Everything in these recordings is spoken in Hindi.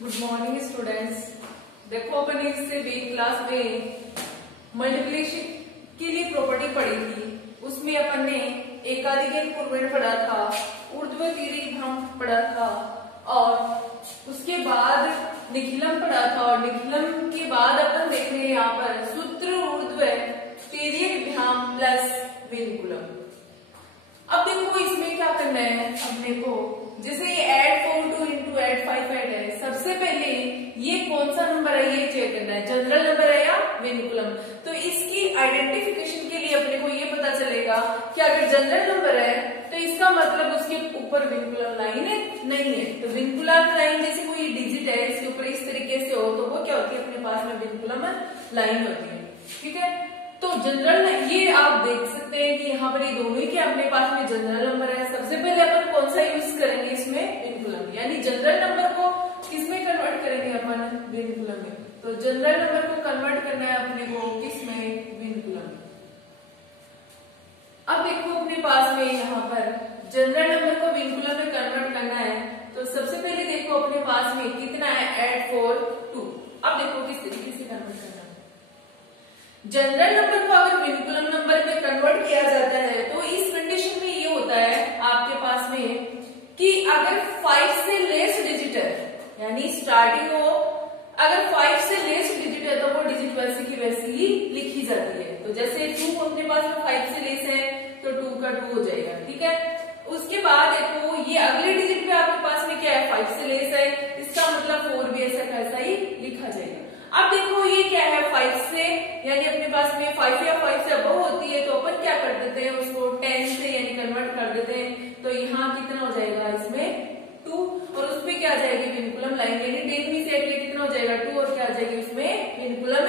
Good morning students. देखो अपन इससे बी क्लास में मल्टीप्लिकेशन की लिए प्रॉपर्टी पढ़ी थी। उसमें अपन ने एकाधिक पूर्वेण पढ़ा था, ऊर्ध्व तिर्यक भ्राम पढ़ा था और उसके बाद निखिलम पढ़ा था। और निखिलम के बाद अपन देख रहे हैं यहाँ पर सूत्र ऊर्ध्व तिर्यक भ्राम प्लस विनकुलम। अब देखो इसमें क्या करना है अपने को, जैसे ये ऐड 4 2 इंटू ऐड 5 ऐड है। सबसे पहले ये कौन सा नंबर है ये चेक करना है, जनरल नंबर है या विनकुलम। तो इसकी आइडेंटिफिकेशन के लिए अपने को ये पता चलेगा कि अगर जनरल नंबर है तो इसका मतलब उसके ऊपर विनकुलम लाइन नहीं है। तो विनकुलम लाइन जैसे कोई डिजिट है इसके ऊपर इस तरीके से हो तो वो क्या होती है, अपने पास में विनकुलम लाइन होती है। ठीक है, तो जनरल ये आप देख सकते हैं कि यहाँ पर ये दोनों ही के अपने पास में जनरल नंबर है। सबसे पहले अपन कौन सा यूज करेंगे इसमें, विनकुलम, यानी जनरल नंबर को किसमें कन्वर्ट करेंगे अपन, विनकुलम में। तो जनरल नंबर को कन्वर्ट करना है अपने को किसमें, विनकुलम। अब देखो अपने पास में यहाँ पर जनरल नंबर को विनकुलम में कन्वर्ट करना है। तो सबसे पहले देखो अपने पास में कितना है, ऐड 4 2। अब देखो किस तरीके से कन्वर्ट करना है। जनरल नंबर को अगर विनकुलम नंबर में कन्वर्ट किया जाता है तो इस कंडीशन में ये होता है आपके पास में कि अगर 5 से लेस डिजिट है, यानी स्टार्टिंग हो अगर 5 से लेस डिजिट है तो वो डिजिट वैसे की वैसी ही लिखी जाती है। तो जैसे 2 अपने पास में 5 से लेस है तो 2 का 2 हो जाएगा। ठीक है, उसके बाद देखो ये अगले डिजिट में आपके पास में क्या है, 5 से लेस है, इसका मतलब 4 भी ऐसा कैसा ही लिखा जाएगा। अब देखो ये क्या है, 5 से, यानी अपने पास में 5 या 5 से अबव होती है तो अपन क्या कर देते हैं उसको 10 से यानी कन्वर्ट कर देते हैं। तो यहाँ कितना हो जाएगा, इसमें 2 और उसमें क्या आ जाएगी, विनकुलम लाइन, यानी 10 में से हट के कितना हो जाएगा 2 और क्या आ जाएगी उसमें विनकुलम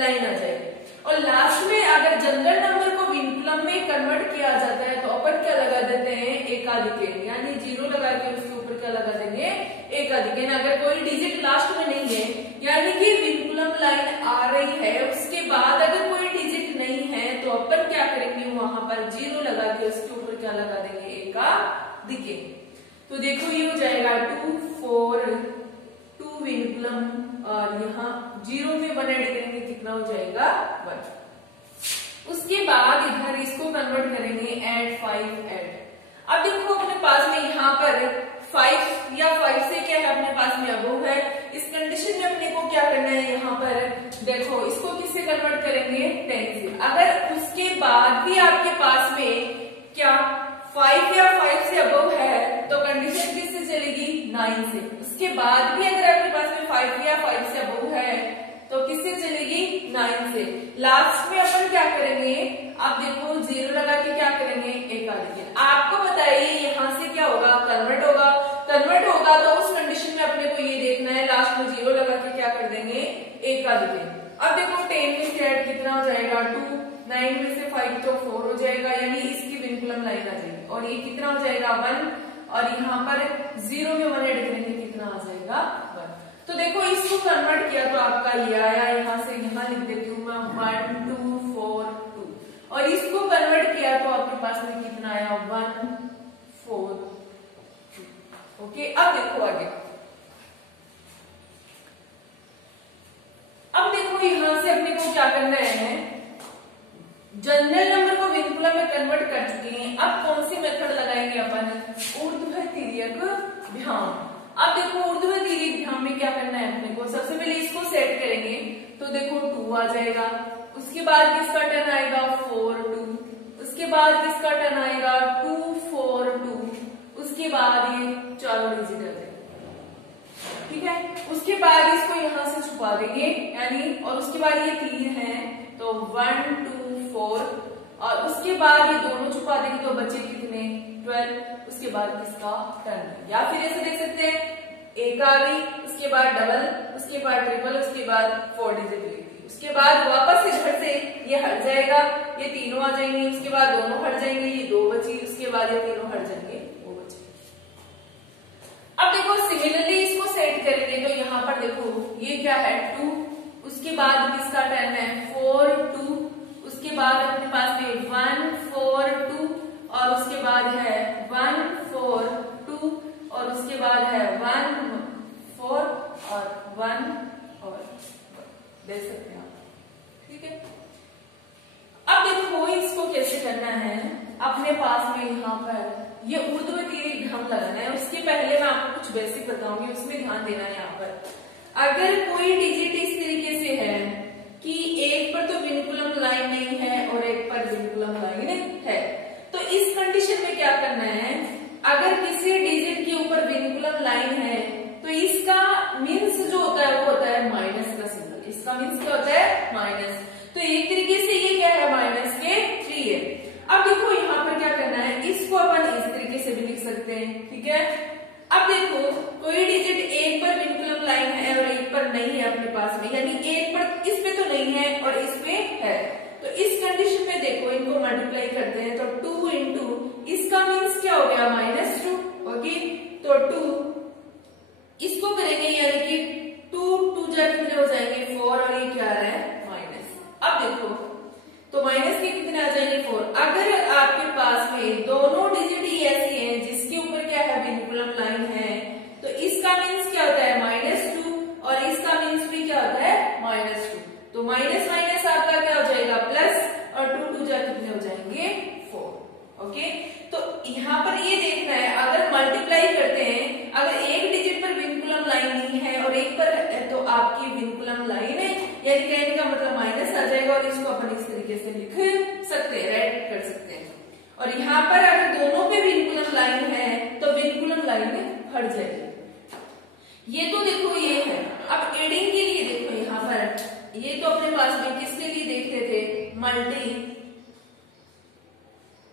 लाइन आ जाएगी। और लास्ट में अगर जनरल नंबर को विनकुलम में कन्वर्ट किया जाता है तो अपन क्या लगा देते हैं, एकाधिक, यानी 0 लगा के उसके ऊपर क्या लगा देंगे, एकाधिक। अगर कोई डिजिट लास्ट में नहीं है यानी कि विनकुलम लाइन आ रही है, उसके बाद अगर कोई डिजिट नहीं है तो अपन क्या करेंगे, वहां पर 0 लगा के उसके ऊपर क्या लगा देंगे, एकाधिक। तो देखो ये हो जाएगा 2 4 2 विनकुलम और यहाँ 0 में 1 ऐड करेंगे कितना हो जाएगा 1। उसके बाद इधर इसको कन्वर्ट करेंगे ऐड 5 ऐड। अब देखो अपने पास में यहाँ पर 5 या 5 से क्या है अपने पास में अबव है। इस कंडीशन में अपने को क्या करना है, यहाँ पर देखो इसको किससे कन्वर्ट करेंगे, 10 से। अगर उसके बाद भी आपके पास में क्या 5 या 5 से अबव है तो कंडीशन किससे चलेगी, 9 से। उसके बाद भी अगर आपके पास में 5 या 5 से अबव है तो किससे चलेगी, 9 से। लास्ट में अपन क्या करेंगे, आप देखो 0 लगा के क्या करेंगे, एकाधिक। आपको बताइए यहाँ से क्या होगा, कन्वर्ट होगा। कन्वर्ट होगा तो उस कंडीशन में अपने को ये देखना है लास्ट में 0 लगा के क्या कर देंगे, एकाधिक। अब देखो 10 में से ऐड कितना हो जाएगा 2, 9 में से 5 तो 4 हो जाएगा, यानी इसकी विनकुलम लाइन आ जाएगी। और ये कितना हो जाएगा 1 और यहाँ पर 0 में 1 ऐड करेंगे कितना आ जाएगा 1। तो देखो इसको कन्वर्ट किया तो आपका ये आया, यहाँ से यहाँ लिख देती हूँ मैं 1 2 4 2 और इसको कन्वर्ट किया तो आपके पास में कितना आया 1 4 2। ओके, अब देखो आगे। अब देखो यहाँ से अपने को क्या करना है, जनरल नंबर को विनकुलम में कन्वर्ट कर चुके हैं। अब कौन सी मेथड लगाएंगे अपन, ऊर्ध्व तिर्यक भ्राम। अब देखो ऊर्ध्व तिर्यक भ्राम में क्या करना है अपने को, सबसे पहले इसको सेट करेंगे तो देखो 2 आ जाएगा। उसके बाद किसका टर्न आएगा 4 2, उसके बाद किसका टर्न आएगा 2 4 2, उसके बाद ये चारों डिजिट आ जाएगा। ठीक है, उसके बाद इसको यहाँ से छुपा देंगे यानी, और उसके बाद ये 3 है तो 1 2 4 और उसके बाद ये दोनों छुपा देंगे तो बचे कितने 12। उसके बाद किसका टर्न है, या फिर ऐसे देख सकते हैं एक आ गई, उसके बाद डबल, उसके बाद ट्रिपल, उसके बाद 4 डिजिट लेगी, उसके बाद वापस इधर से ये हट जाएगा, ये तीनों आ जाएंगे, उसके बाद दोनों हट जाएंगे, ये 2 बची, उसके बाद ये तीनों हट जाएंगे, वो बचे। अब देखो सिमिलरली इसको सेट करेंगे तो यहाँ पर देखो ये क्या है 2, उसके बाद किसका टर्न है 4 2, उसके बाद अपने पास में 1 4 2 और उसके बाद है 1 4 2 और उसके बाद है 1 4 और ये उर्दू में तीन ध्यान लगाना है। उसके पहले मैं आपको कुछ बेसिक बताऊंगी, उसमें ध्यान देना है। यहाँ पर अगर कोई डिजिट इस तरीके से है कि एक पर तो विनकुलम लाइन नहीं है और एक पर विनकुलम लाइन है, तो इस कंडीशन में क्या करना है, अगर किसी डिजिट के ऊपर विनकुलम लाइन है तो इसका मीन्स जो होता है वो होता है माइनस का सिंबल। इसका मीन्स क्या होता है, माइनस। तो एक तरीके से ये क्या है, माइनस के 3 है। अब देखो यहाँ पर क्या करना है, इसको अपन इस तरीके से भी लिख सकते हैं, ठीक है। अब देखो कोई डिजिट एक पर विनकुलम लाइन है और एक पर नहीं है अपने पास में, यानी एक पर इस पे तो नहीं है और इस पे है, तो इस कंडीशन में देखो इनको मल्टीप्लाई करते हैं तो 2 इंटू इसका मीन्स क्या हो गया, -2। ओके, तो 2 इसको करेंगे यानी कि 2 जा कितने हो जाएंगे 4 और ये क्या आ रहा है माइनस। अब देखो तो माइनस के कितने आ जाएंगे 4। अगर आपके पास में दोनों डिजिट ही ऐसी हैं जिसके ऊपर क्या है विनकुलम लाइन है, तो इसका मीन्स क्या होता है -2 और इसका मीन्स भी क्या होता है -2। तो माइनस माइनस आपका क्या हो जाएगा प्लस और 2 जा कितने हो जाएंगे 4। ओके, तो यहाँ पर ये देखना है अगर मल्टीप्लाई करते हैं, अगर एक डिजिट पर विनकुलम लाइन नहीं है और एक पर है तो आपकी विनकुलम लाइन है, यानी कहने का मतलब माइनस आ जाएगा और इसको अपन इस तरीके से लिख सकते हैं, राइट कर सकते हैं। और यहाँ पर अगर दोनों पे विनकुलम लाइन है तो विनकुलम लाइन हट जाएगी। ये तो देखो ये है। अब एडिंग के लिए देखो यहाँ पर ये तो अपने पास में किसके लिए देख रहे थे,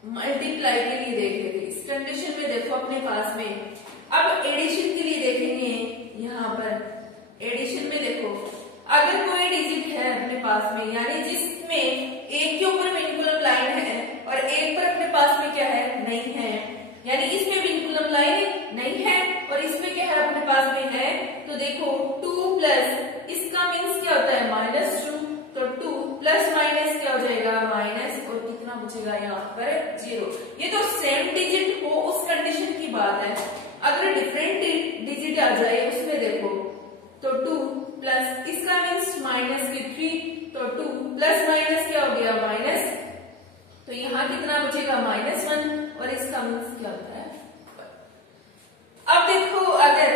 मल्टीप्लाई के लिए देख रहे थे। इस कंडीशन में देखो अपने पास में अब एडिशन के लिए देखेंगे। यहाँ पर एडिशन में देखो अगर कोई डिजिट है अपने पास में, यानी जिसमें एक के ऊपर विनकुलम लाइन है और एक पर अपने पास में क्या है नहीं है, यानी इसमें विनकुलम लाइन नहीं है और इसमें क्या है अपने पास में है, तो देखो 2 प्लस इसका मीन्स क्या होता है -2, तो 2 प्लस माइनस क्या हो जाएगा माइनस और कितना बचेगा यहाँ पर 0। ये तो सेम डिजिट हो उस कंडीशन की बात है। अगर डिफरेंट डिजिट आ जाए उसमें देखो तो 2 प्लस इसका मीन्स माइनस के 3, तो 2 प्लस माइनस क्या हो गया माइनस, तो यहाँ कितना बचेगा -1 और इसका मीन्स क्या होता है। अब देखो अगर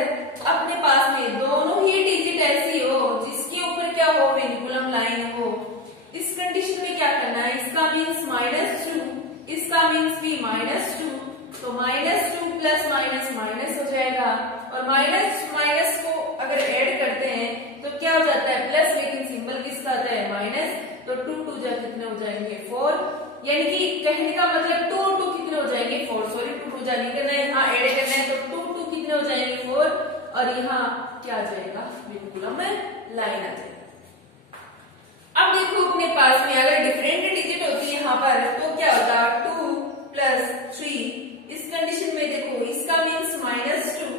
अपने पास में दोनों ही डिजिट ऐसी हो जिसके ऊपर क्या हो विनकुलम लाइन हो, इस कंडीशन में क्या करना है, इसका मीन्स -2, इसका मीन्स भी -2, तो -2 प्लस माइनस माइनस हो जाएगा और माइनस माइनस को अगर ऐड करते हैं तो क्या हो जाता है प्लस, लेकिन सिंबल किसका आता है माइनस, तो 2 जा कितने हो जाएंगे 4, यानी कि कहने का मतलब 2 कितने हो जाएंगे 4, सॉरी 2 जा नहीं करना है, यहाँ ऐड करना है तो 2 कितने हो जाएंगे 4 और यहाँ क्या आ जाएगा विनकुलम में लाइन आ जाएगा। अब देखो अपने पास में अगर डिफरेंट डिजिट होती है यहाँ पर तो क्या होता है 2 प्लस 3, इस कंडीशन में देखो इसका मीन्स -2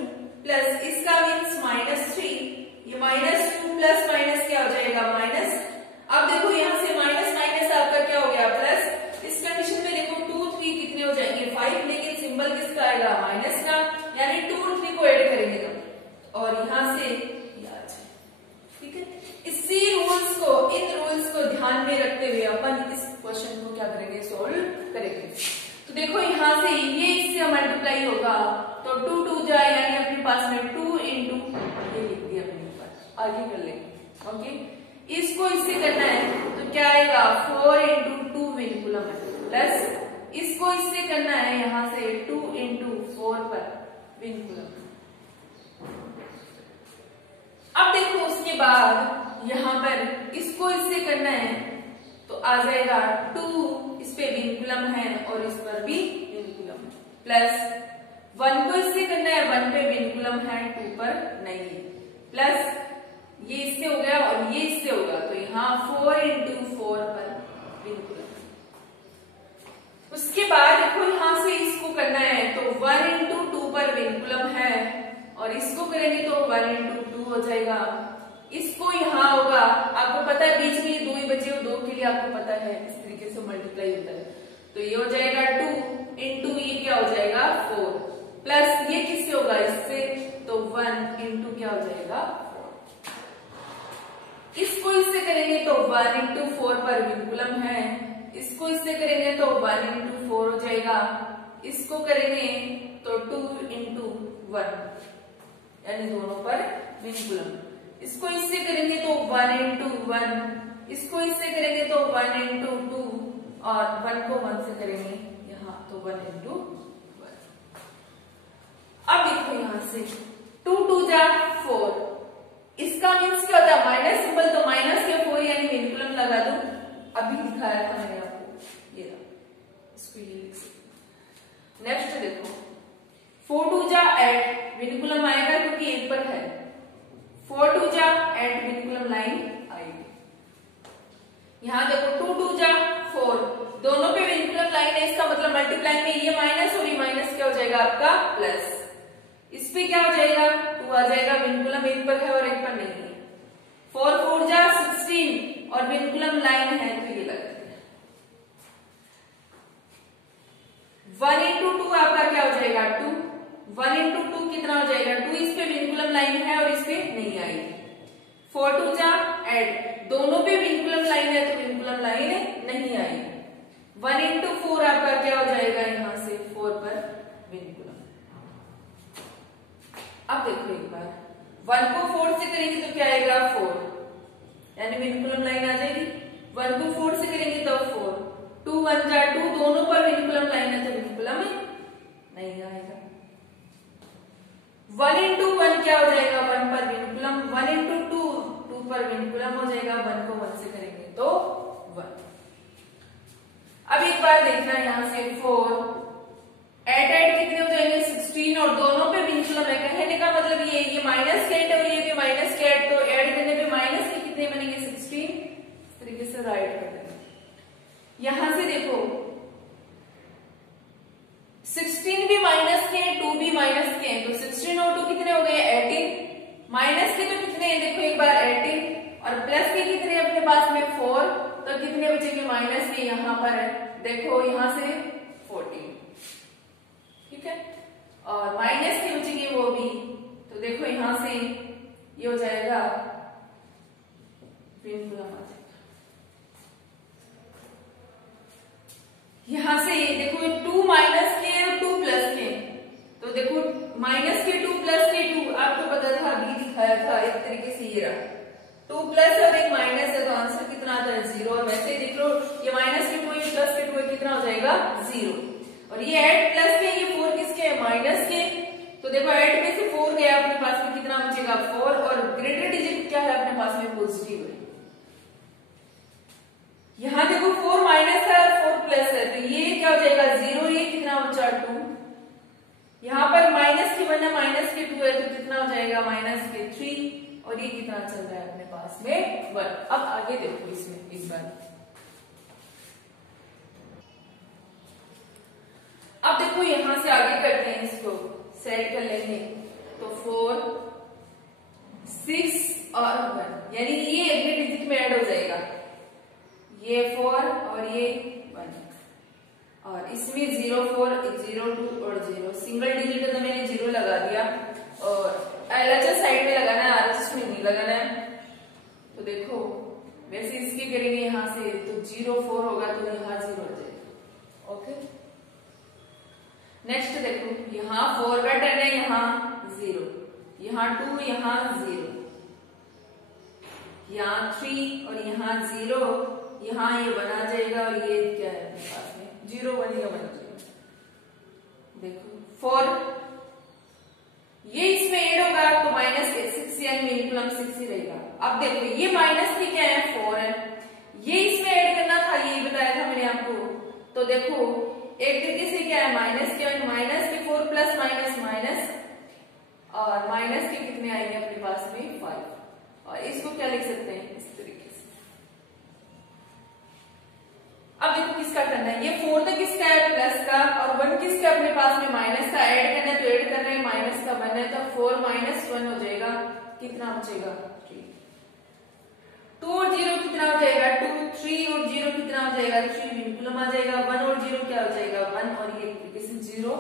प्लस इसका मीन्स -3, ये -2 प्लस माइनस क्या हो जाएगा माइनस। अब देखो यहाँ से माइनस माइनस आपका क्या हो गया प्लस, इस कंडीशन में देखो 2 3 कितने हो जाएंगे 5, लेकिन सिंबल किसका आएगा माइनस का, यानी 2 और 3 को ऐड करेंगे तो, और यहाँ से ठीक है। इसी रूल्स को, इन रूल्स को ध्यान में रखते हुए अपन इस क्वेश्चन को क्या करेंगे सोल्व करेंगे। तो देखो यहाँ से ये इससे मल्टीप्लाई होगा तो 2 जाए, यानी अपने पास में 2 इंटू ये लिख दिया अपने ऊपर, आगे कर लेंगे। ओके, इसको इससे करना है तो क्या आएगा 4 इंटू 2 विनकुलम प्लस इसको इससे करना है यहाँ से 2 इंटू 4 पर विनकुलम। अब देखो उसके बाद यहाँ पर इसको इससे करना है तो आ जाएगा 2, इस पे विनकुलम है और इस पर भी विनकुलम प्लस 1 को इससे करना है, 1 पे विनकुलम है 2 पर नहीं है, प्लस ये इससे हो गया और ये इससे होगा तो यहाँ 4 इंटू 4 पर विनकुलम। उसके बाद देखो यहाँ से इसको करना है तो 1 इंटू 2 पर विनकुलम है और इसको करेंगे तो 1 इंटू 2 हो जाएगा। इसको यहाँ होगा, आपको पता है बीच में ये 2 ही बचे हो, 2 के लिए आपको पता है इस तरीके से मल्टीप्लाई होता है, तो ये हो जाएगा 2 इंटू ये क्या हो जाएगा 4 प्लस ये किससे होगा इससे, तो 1 इंटू क्या हो जाएगा 4। इसको इससे करेंगे तो 1 इंटू 4 पर विनकुलम है, इसको इससे करेंगे तो 1 इंटू 4 हो जाएगा, इसको करेंगे तो 2 into 1 यानी दोनों पर विनकुलम। इसको इससे करेंगे तो 1 into 1, इसको इससे करेंगे तो 1 into 2 और 1 को 1 से करेंगे यहाँ तो 1 into 1। अब देखो यहां से 2 2 जा 4, इसका मीन्स क्या होता है माइनस सिंबल, तो माइनस के 4 यानी विनकुलम लगा दो। अभी दिखाया था मैंने आपको, ये इसको ये लिख सकते। नेक्स्ट देखो 4 2 जा 8, विनकुलम आएगा क्योंकि 1 पर है। 4 2 जा 8, विनकुलम लाइन आएगी। यहां देखो 2 2 जा 4, दोनों पे विनकुलम लाइन है, इसका मतलब मल्टीप्लाई में ये माइनस और ये माइनस क्या हो जाएगा आपका प्लस। इस पे क्या हो जाएगा 2 आ जाएगा, विनकुलम 1 पर है और 1 पर नहीं है। 4 4 जा 16 और विनकुलम लाइन है तो ये लगा दिया। 1 into 2 आपका क्या हो जाएगा 2, 1 into 2 कितना हो जाएगा 2, इस पे विनकुलम लाइन है और इस पे नहीं आएगी। 4 2 जा 8, दोनों पे विनकुलम लाइन है तो विनकुलम लाइन नहीं आएगी। 1 into 4 आपका क्या हो जाएगा यहां से 4 पर विनकुलम। अब देखो एक बार 1 को 4 से करेंगे तो क्या आएगा 4 यानी विनकुलम लाइन आ जाएगी। 1 को 4 से करेंगे तो 4, 2 1 जा 2, दोनों पर विनकुलम लाइन है तो विनकुलम नहीं आएगा। 1 into 1 क्या हो जाएगा 1 पर विनकुलम, 1 into 2 2 पर विनकुलम हो जाएगा। 1 को 1 से करेंगे तो 1। अब एक बार देखना यहां से 4 8 8 कितने हो जाएंगे 16 और दोनों पे विनकुलम है। कहने का मतलब ये माइनस के 8 और ये भी माइनस के 8, तो ऐड करने पे माइनस के कितने बनेंगे 16। इस तरीके से राइट कर देंगे। यहां से देखो 16 भी माइनस के 2 भी माइनस के, तो 16 और 2 कितने हो गए 18। माइनस के तो कितने हैं देखो एक बार 18 और प्लस के कितने अपने पास में 4, तो कितने बचेंगे माइनस के यहां पर देखो यहां से 14, ठीक है। और माइनस के बचेंगे वो भी, तो देखो यहां से ये हो जाएगा विनकुलम आ जाएगा। यहां से देखो 2 माइनस के और 2 प्लस के, तो देखो माइनस के 2 प्लस के 2 आपको पता था अभी दिखाया था एक तरीके से ये रहा 2 प्लस और एक माइनस है तो आंसर कितना आता है 0। और वैसे देख लो ये माइनस के 2 ये प्लस के 2 है कितना हो जाएगा 0। और ये 8 प्लस के ये 4 किसके है माइनस के, तो देखो 8 में से 4 गया अपने पास में कितना बचेगा 4 और ग्रेटर डिजिट क्या है अपने पास में पॉजिटिव है। यहां देखो 4 माइनस है और 4 प्लस है तो ये क्या हो जाएगा 0, ये कितना बचा 2। यहां पर माइनस के 1 है माइनस के 2 है तो कितना हो जाएगा माइनस के 3 और ये कितना चल रहा है अपने पास में 1। अब आगे देखो इसमें इस बार अब देखो यहां से आगे करते हैं, इसको सेट कर लेंगे तो 4 6 और 1 यानी ये अगले डिजिट में ऐड हो जाएगा, ये 4 और ये 1 और इसमें 0 4 0 2 और 0 सिंगल डिजिट है तो मैंने 0 लगा दिया और LHS साइड में लगाना है RHS में नहीं लगाना है। तो देखो वैसे इसके करेंगे यहां से तो 0 4 होगा तो यहां 0 हो जाएगा। ओके नेक्स्ट देखो यहां 4 का 10 है यहां 0, यहां 2 यहां 0, यहां 3 और यहां 0, यहां ये बना जाएगा और ये क्या है पास में 0 बनेगा 1 0। देखो 4 ये इसमें ऐड होगा तो माइनस 6 यानी विनकुलम 6 ही रहेगा। अब देखो ये माइनस की क्या है 4 है, ये इसमें ऐड करना था ये बताया था मैंने आपको। तो देखो एक तरीके से क्या है माइनस के माइनस के 4 प्लस माइनस माइनस और माइनस के कितने आएंगे अपने पास में 5 और इसको क्या लिख सकते हैं इस तरीके से। अब देखो किसका करना है, ये 4 तो किसका है प्लस का और 1 किसका अपने पास में माइनस का। ऐड करना है तो ऐड करना है माइनस का 1 है तो 4 माइनस 1 हो जाएगा, कितना बचेगा 3। 2 और 0 कितना हो जाएगा 2, 3 और 0 कितना हो जाएगा 3 विनकुलम आ जाएगा। 1 और 0 क्या हो जाएगा 1 और ये तरीके से 0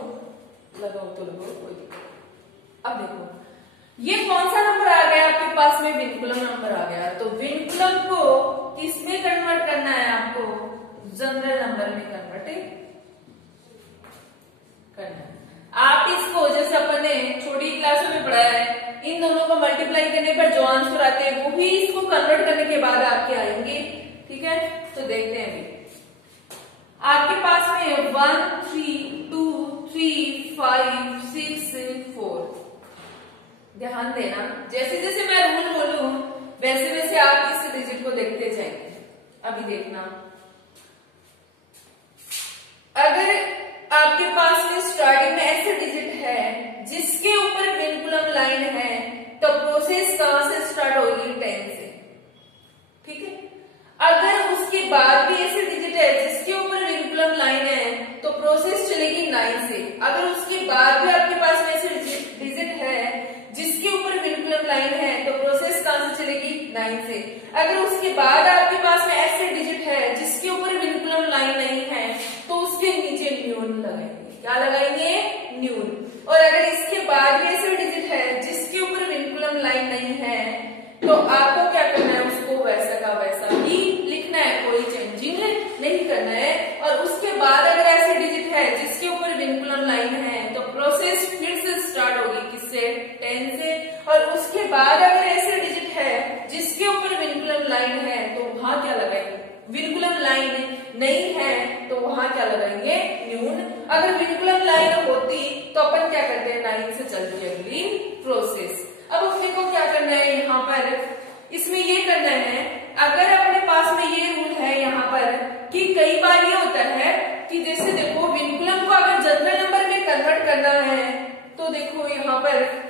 लगाओ तो लगाओ कोई दिक्कत। अब देखो ये कौन सा नंबर आ गया आपके पास में विनकुलम नंबर आ गया। तो विनकुलम को किसमें कन्वर्ट करना है आपको जनरल नंबर में कन्वर्ट करना है। आप इसको जैसे अपन ने छोटी क्लासों में पढ़ाया है, इन दोनों को मल्टीप्लाई करने पर जो आंसर आते हैं वो भी इसको कन्वर्ट करने के बाद आपके आएंगे। ठीक है, तो देखते हैं अभी आपके पास में 1 3 2 3 5 6 4। ध्यान देना, जैसे जैसे मैं रूल बोलूं वैसे वैसे आप इस डिजिट को देखते जाएंगे। अभी देखना, अगर आपके पास में स्टार्टिंग में ऐसे डिजिट है जिसके ऊपर विनकुलम लाइन है तो प्रोसेस कहां से स्टार्ट होगी? 10 से। ठीक है, अगर उसके बाद भी ऐसे डिजिट है जिसके ऊपर विनकुलम लाइन है तो प्रोसेस चलेगी 9 से। अगर उसके बाद भी आपके पास में ऐसे डिजिट है जिसके ऊपर विनकुलम लाइन है तो प्रोसेस कहां से चलेगी? 9 से। अगर उसके बाद आपके पास में ऐसे डिजिट है जिसके ऊपर विनकुलम लाइन नहीं है तो उसके नीचे न्यून लगाएंगे। क्या लगाएंगे? न्यून। और अगर इसके बाद भी ऐसे डिजिट है जिसके ऊपर विनकुलम लाइन नहीं है तो आपको क्या करना है? उसको वैसा का वैसा ही लिखना है, कोई चेंजिंग नहीं करना है। और उसके बाद अगर ऐसे डिजिट है जिसके ऊपर विनकुलम लाइन है तो प्रोसेस फिर से स्टार्ट होगी, किससे? 10 से। और उसके बाद अगर ऐसे डिजिट है जिसके ऊपर विनकुलम लाइन है तो वहां क्या लगाएंगे? विनकुलम लाइन नहीं है तो वहां क्या लगाएंगे? न्यून। अगर विनकुलम लाइन होती तो अपन क्या करते हैं? 9 से चलती है अगली प्रोसेस। अब अपने को क्या करना है यहाँ पर? इसमें ये करना है, अगर अपने पास में ये रूल है यहाँ पर कि कई बार ये होता है कि जैसे देखो विनकुलम को अगर जनरल नंबर में कन्वर्ट करना है तो देखो यहाँ पर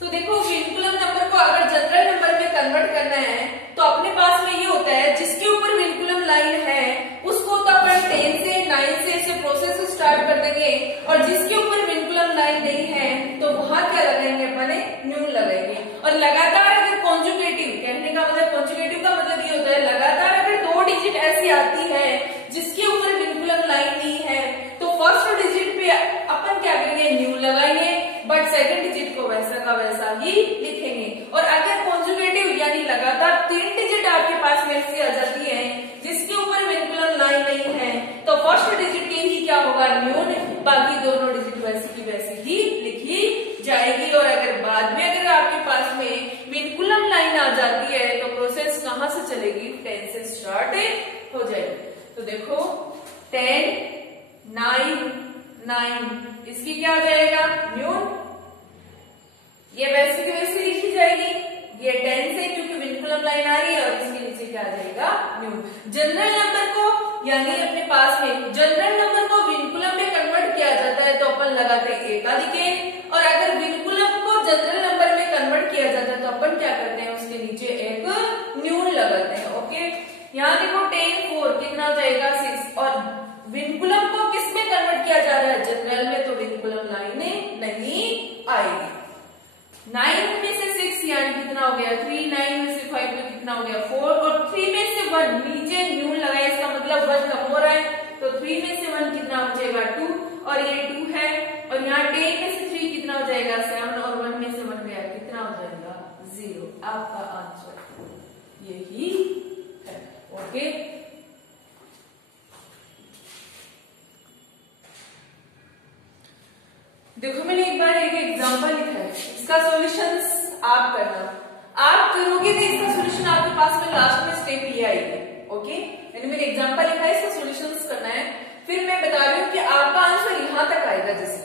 विनकुलम नंबर को अगर जनरल नंबर में कन्वर्ट करना है तो अपने पास में ये होता है जिसके ऊपर विनकुलम लाइन है उसको तो अपन 10 से 9 से ऐसे प्रोसेस स्टार्ट कर देंगे। और जिसके ऊपर विनकुलम लाइन नहीं है तो वहां क्या लगाएंगे? अपने न्यून लगाएंगे। और लगातार अगर कॉन्जुगेटिव, कहने का मतलब कॉन्जुगेटिव का मतलब ये होता है लगातार अगर 2 डिजिट ऐसी आती है जिसके ऊपर विनकुलम लाइन नहीं है तो फर्स्ट डिजिट पे अपन क्या करेंगे? न्यून लगाएंगे, बट सेकंड डिजिट को वैसा का वैसा ही लिखेंगे। और अगर कॉन्जुगेटिव यानी लगातार 3 डिजिट आपके पास में ऐसी आ जाती है जिसके ऊपर विनकुलम लाइन नहीं है तो फर्स्ट डिजिट के ही क्या होगा? न्यून, बाकी दोनों डिजिट वैसी की वैसी ही लिखी जाएगी। और अगर बाद में अगर आपके पास में विनकुलम लाइन आ जाती है तो प्रोसेस कहां से चलेगी? 10 से स्टार्ट हो जाएगी। तो देखो 10 9 9, इसकी क्या आ जाएगा? न्यून। ये वैसे की वैसे लिखी जाएगी, ये 10 से क्योंकि विनकुलम लाइन आ रही है और इसके नीचे क्या आ जाएगा? न्यून। जनरल नंबर को यानी अपने पास में जनरल नंबर को विनकुलम में कन्वर्ट किया जाता है तो अपन लगाते हैं एकाधिके। और अगर विनकुलम को जनरल नंबर में कन्वर्ट किया जाता है तो अपन क्या करते हैं? उसके नीचे एक न्यून लगाते हैं। ओके, यहाँ देखो 10 4 कितना हो जाएगा? 6। और विनकुलम को किस में कन्वर्ट किया जा रहा है? जनरल में, तो विनकुलम लाइन नहीं आएगी। 9 में से 6 यानी कितना हो गया? 3। 9 में से 5 तो कितना हो गया? 4। और 3 में से 1 नीचे न्यून लगाया, इसका मतलब 1 कम हो रहा है तो 3 में से 1 कितना हो जाएगा? 2। और ये 2 है। और यहाँ 10 में से 3 कितना हो जाएगा? 7। और 1 में से 1 गया, कितना हो जाएगा? 0। आपका आंसर यही है। ओके, देखो मैंने एक बार एक एग्जांपल लिखा है, इसका सॉल्यूशंस आप करना। आप करोगे तो इसका सॉल्यूशन आपके पास में लास्ट में स्टेप ये आएगी। ओके, यानी मैंने एग्जांपल लिखा है, इसका सॉल्यूशंस करना है। फिर मैं बता रही हूँ कि आपका आंसर यहाँ तक आएगा, जैसे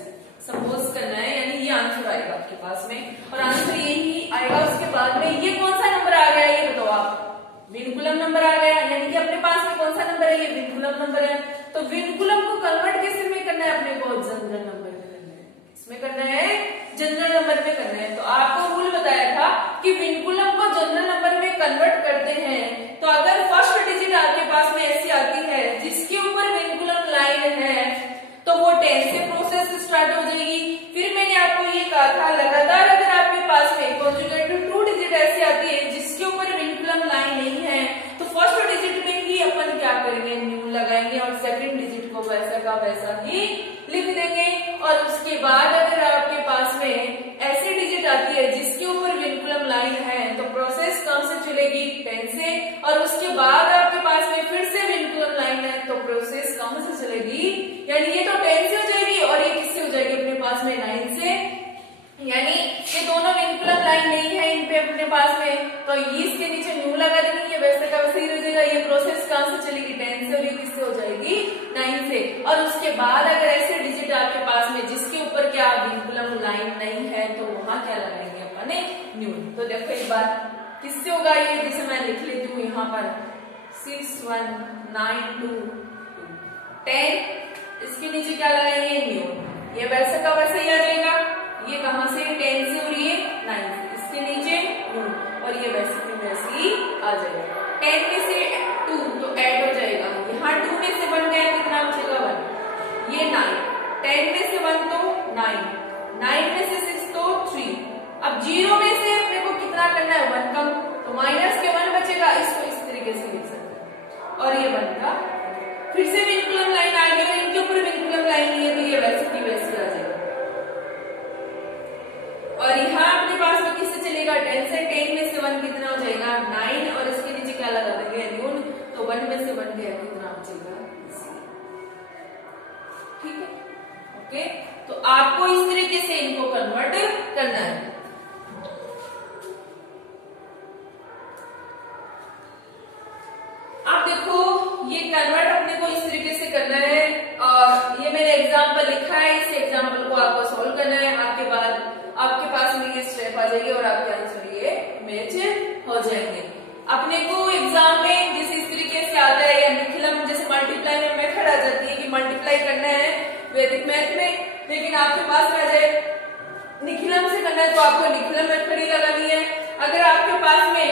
सपोज करना है, यानी ये आंसर आएगा आपके पास में और आंसर यही आएगा। उसके बाद में ये कौन सा नंबर आ गया ये बताओ आप? विनकुलम नंबर आ गया, यानी कि अपने पास में कौन सा नंबर है? ये विनकुलम नंबर है। तो विनकुलम को कन्वर्ट किस में करना है? अपने को जनरल नंबर में करना है, जनरल नंबर में करना है। तो आपको रूल बताया था कि विनकुलम को जनरल नंबर में कन्वर्ट करते हैं तो अगर फर्स्ट डिजिट आपके पास में ऐसी आती है जिसके ऊपर विनकुलम लाइन है तो वो 10 से प्रोसेस स्टार्ट हो जाएगी। फिर मैंने आपको ये कहा था लगातार अगर आपके पास में कॉन्जुगेटिव 2 डिजिट ऐसी आती है जिसके ऊपर विनकुलम लाइन नहीं है तो फर्स्ट डिजिट में ही अपन क्या करेंगे? न्यून लगाएंगे और सेकंड डिजिट को वैसा का वैसा ही लिख देंगे। और उसके बाद अगर आपके पास में ऐसे डिजिट आती है जिसके ऊपर विनकुलम लाइन है तो प्रोसेस कहाँ से चलेगी, 10 से, और उसके बाद आपके पास में फिर से विनकुलम लाइन है तो प्रोसेस कहाँ से चलेगी, यानी ये तो 10 से हो जाएगी और ये किससे हो जाएगी अपने पास में 9 से, यानी ये दोनों विनकुलम लाइन नहीं है इन पे अपने पास में, तो इसके नीचे न्यू लगा देंगे, ये वैसे का वैसे ही रह जाएगा। ये प्रोसेस कहाँ से चलेगी, 10 से, और ये किससे हो जाएगी 9 से। और उसके बाद अगर ऐसे डिजिट आपके पास में जिसके ऊपर क्या विनकुलम लाइन नहीं है तो वहां क्या लगाएंगे अपने न्यू। तो देखो एक बार किससे होगा ये, जैसे मैं लिख लेती हूँ यहाँ पर 6 1 9 2 10, इसके नीचे क्या लगाएंगे न्यू, ये वैसे का वैसे ही आ जाएगा। ये कहां से 10 से और ये 9 से, इसके नीचे न्यू, और ये वैसे की वैसे ही आ जाएगा। 10 में से 2 तो ऐड हो जाएगा, यहाँ 2 में से 1 गया कितना बचेगा 1, ये 9, 10 में से 1 तो 9, 9 में से 6 तो 3। अब 0 में से अपने को कितना करना है 1 कम, तो माइनस के 1 बचेगा, इसको इस तरीके से लिख सकते हैं। और ये 1 का फिर से विनकुलम लाइन आ गई, इनके ऊपर विनकुलम लाइन नहीं है तो ये वैसे की वैसे आ जाएगा। और यहाँ अपने पास में किससे चलेगा 10 से, 10 में से 1 कितना हो जाएगा 9, और इसके नीचे क्या लगा देंगे न्यून, तो 1 में से 1 गया कितना बचेगा, ठीक है। ओके, तो आपको इस तरीके से इनको कन्वर्ट करना है। आप देखो ये कन्वर्ट अपने को इस तरीके से करना है, और ये मैंने एग्जाम्पल लिखा है, इस एग्जाम्पल को आपको सॉल्व करना है। आपके बाद आपके पास में ये स्टेप आ जाएगी और आपके आंसर ये मैच हो जाएंगे। अपने को एग्जाम में जैसे इस तरीके से आता है, या निखिलम जैसे मल्टीप्लाई में मेथड आ जाती है कि मल्टीप्लाई करना है वैदिक मैथ में, लेकिन आपके पास में आ जाए निखिलम से करना है तो आपको निखिलम मेथड ही लगानी है। अगर आपके पास में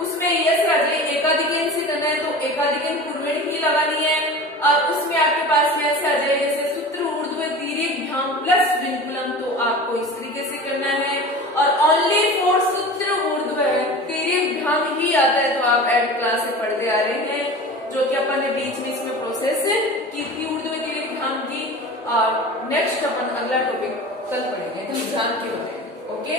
उसमें यस आ जाए एकाधिकन से करना है तो एकाधिकन पूर्वेण ही लगानी है, और उसमें आपके पास में ऐसे आ जाए जैसे सूत्र ऊर्ध्व तिर्यक प्लस विनकुलम तो आपको इस तरीके से करना है। और ओनली फॉर सूत्र ऊर्ध्व तिर्यक ही आता है तो आप एड क्लास से पढ़ते आ रहे हैं, जो कि अपन ने बीच में इसमें प्रोसेस की थी ऊर्ध्व तिर्यक की। और नेक्स्ट अपन अगला टॉपिक कल पढ़ेंगे, तो ध्यान के बारे में। ओके।